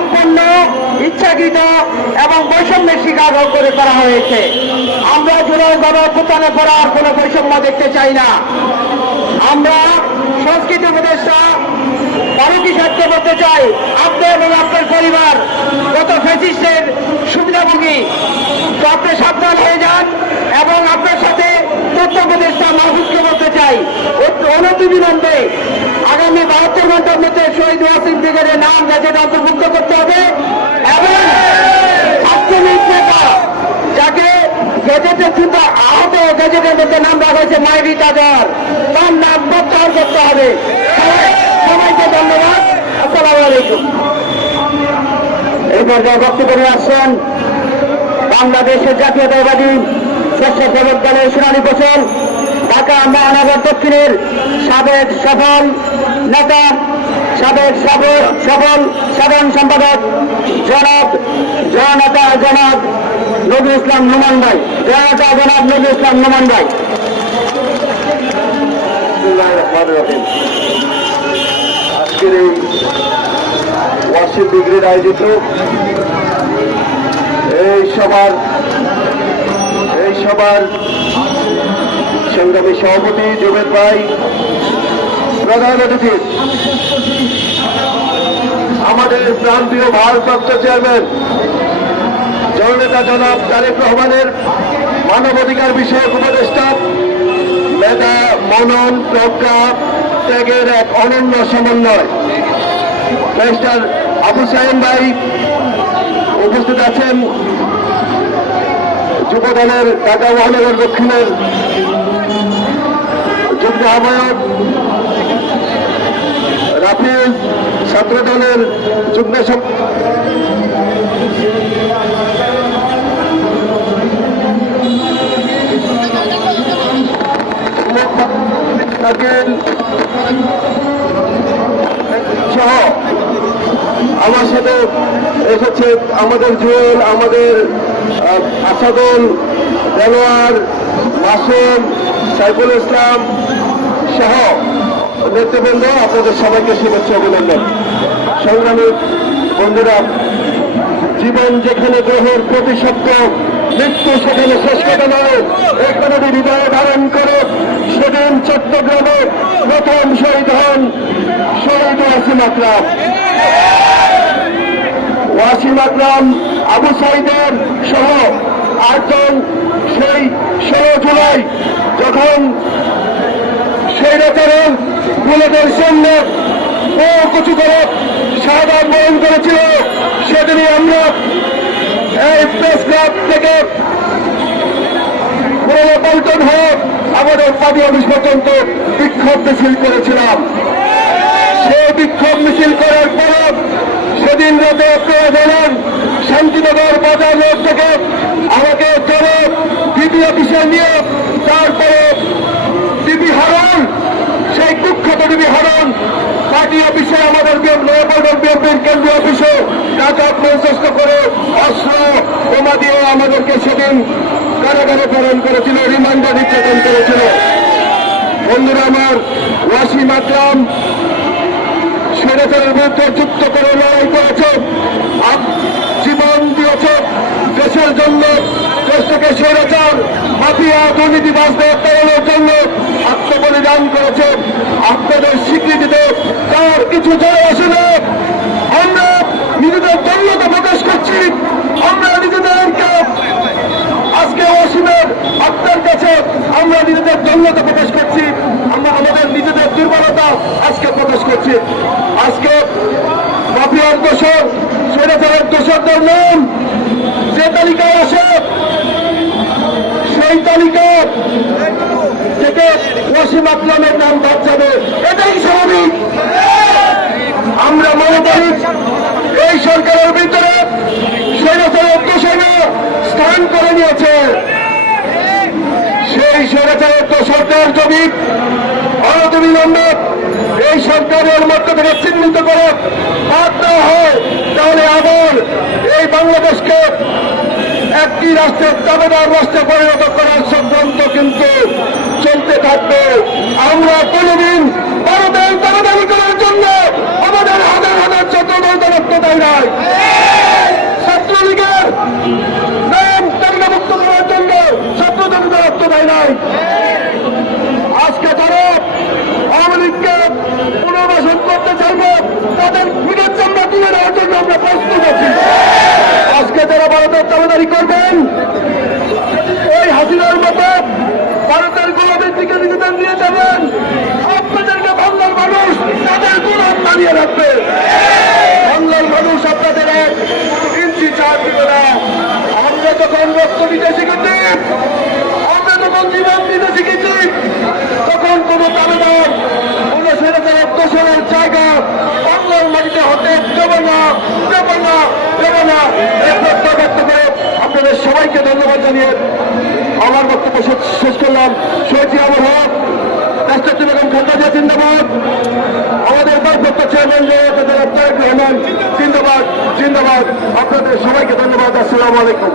সম্পূর্ণ ইচ্ছাকৃত এবং বৈষম্যের শিকার করে করা হয়েছে। আমরা জুলাই গণঅভ্যুত্থানে করার কোনো বৈষম্য দেখতে চাই না। আমরা সংস্কৃতি উপদেষ্টা অনেকই সত্য করতে চাই, আপনি এবং আপনার পরিবার গত ফ্যাসিস্টের সুবিধাভোগী, তো আপনি সাবধান হয়ে যান। এবং আপনার সাথে তথ্য উপদেষ্টা মাহফুজকে বলতে চাই, অনতিবিলম্বে আগামী 72 ঘন্টার মধ্যে শহীদ ওয়াসিম ব্রিগেডের নাম গেজেটে অন্তর্ভুক্ত করতে হবে এবং ছাত্রলীগ নেতা যাকে গেজেটের দ্রুত আহত গেজেটের মধ্যে নাম রাখা হয়েছে মাইরি তাজার, তার নাম প্রত্যাহার করতে হবে। সবাইকে ধন্যবাদ। আসসালামু আলাইকুম। এই পর্যায়ে বক্তব্য নিয়ে আসছেন বাংলাদেশের জাতীয়তাবাদী স্বেচ্ছাসেবক দলের সোনালী ফসল ঢাকা মহানগর দক্ষিণের সাবেক সফল নেতা, সাবেক সফল সাধারণ সম্পাদক জননেতা জনাব নজরুল ইসলাম নোমান ভাই। জননেতা জনাব নজরুল ইসলাম নোমান ভাই। আজকের এই ওয়াসিম ব্রিগেড আয়োজিত এই সভার সংগ্রামী সভাপতি জুবেদ ভাই, প্রধান অতিথি আমাদের প্রান্তীয় ভারপ্রাপ্ত চেয়ারম্যান জননেতা জনাব তারেক রহমানের মানবাধিকার বিষয়ক উপদেষ্টা, মেধা মনন প্রজ্ঞা ত্যাগের এক অনন্য সমন্বয় ব্যারিস্টার আবু সায়েম ভাই, উপস্থিত আছেন যুব দলের ঢাকা মহানগর দক্ষিণের যুগ্ম আহ্বায়ক রাফিজ, ছাত্র দলের যুগ্ম সহ আমার সাথে এসেছে আমাদের জুয়েল, আমাদের আসাদুল, দেলোয়ার, মাসুম, সাইফুল ইসলাম সহ নেতৃবৃন্দ, আপনাদের সবাইকে শুভেচ্ছা অভিনন্দন। সংগ্রামী বন্ধুরা, জীবন যেখানে গ্রহের প্রতিশব্দ, মৃত্যু সেখানে শেষ কথা নয়, এখানে হৃদয়ে ধারণ করে সেদিন চট্টগ্রামে প্রথম শহীদ হন শহীদ ওয়াসিম আকরাম। ওয়াসিম আকরাম আবু সাইদের সহ 8 জন সেই 16 জুলাই যখন স্বৈরাচারের বুলেটের সামনে কুচু করে শাহাদাত বরণ করেছিল, সেদিনই আমরা এই প্রেস ক্লাব থেকে পল্টন হয়ে আমাদের পার্টি অফিস পর্যন্ত বিক্ষোভ মিছিল করেছিলাম। সেই বিক্ষোভ মিছিল করার পর সেদিন রাতে আপনারা জানেন শান্তিনগর বাজার রোড থেকে আমাকে চলে ডিবি অফিসে নিয়ে তারপরে ডিবি হারন, সেই কুখ্যাত ডিবি হারন পার্টি অফিসে আমাদের নয়াপল্টন বিএনপির কেন্দ্রীয় অফিসে টাকা মঞ্চস্থ করে অস্ত্র বোমা দিয়ে আমাদেরকে সেদিন কারাগারে প্রেরণ করেছিল, রিমান্ডে নির্যাতন করেছিল। বন্ধুরা আমার, ওয়াসিম আকরাম স্বৈরাচারের বিরুদ্ধে যুক্ত করে লড়াই করেছে, জীবন দিয়েছে দেশের জন্য, দেশ থেকে স্বৈরাচার মাফিয়া দুর্নীতিবাজদের উত্তরণের জন্য আত্মবলিদান করেছে। আপনাদের স্বীকৃতিতে তার কিছু যায় আসে না। আমরা নিজেদের ধন্যতা প্রকাশ করছি, আমরা নিজেদেরকে আজকে ওয়াসিমের আপনার কাছে আমরা নিজেদের ধন্যতা প্রকাশ করছি, আমরা আমাদের নিজেদের দুর্বলতা আজকে প্রকাশ করছি। আজকে মাফিয়ার দোষর, স্বৈরাচারের দোষরদের নাম যে তালিকায় আসে, সেই তালিকা থেকে ওয়াসিম আকরামের নাম বাদ যাবে, এটাই স্বাভাবিক। আমরা মনে করি এই সরকারের ভিতরে স্বৈরাচারের দোষরে স্থান করে নিয়েছে। সেই স্বৈরাচারের দোষরদের যদি অনতিবিলম্বে এই সরকারের মধ্য থেকে চিহ্নিত করে বাদ দেওয়া হয়, তাহলে আবার এই বাংলাদেশকে একটি রাষ্ট্রের দাবেদার রাষ্ট্রে পরিণত করার চক্রান্ত কিন্তু চলতে থাকবে। আমরা কোনদিন ভারতের দাবেদারি করার জন্য আমাদের হাজার হাজার ছাত্র দল রক্ত দেয় নাই। সবাইকে ধন্যবাদ জানিয়ে আমার বক্তব্য শেষ করলাম। শহীদ জিয়াউর হক, রাষ্ট্রপতি বেগম খালেদা জিয়া জিন্দাবাদ, আমাদের ভারপ্রাপ্ত চেয়ারম্যান তারেক রহমান জিন্দাবাদ জিন্দাবাদ। আপনাদের সবাইকে ধন্যবাদ। আসসালামু আলাইকুম।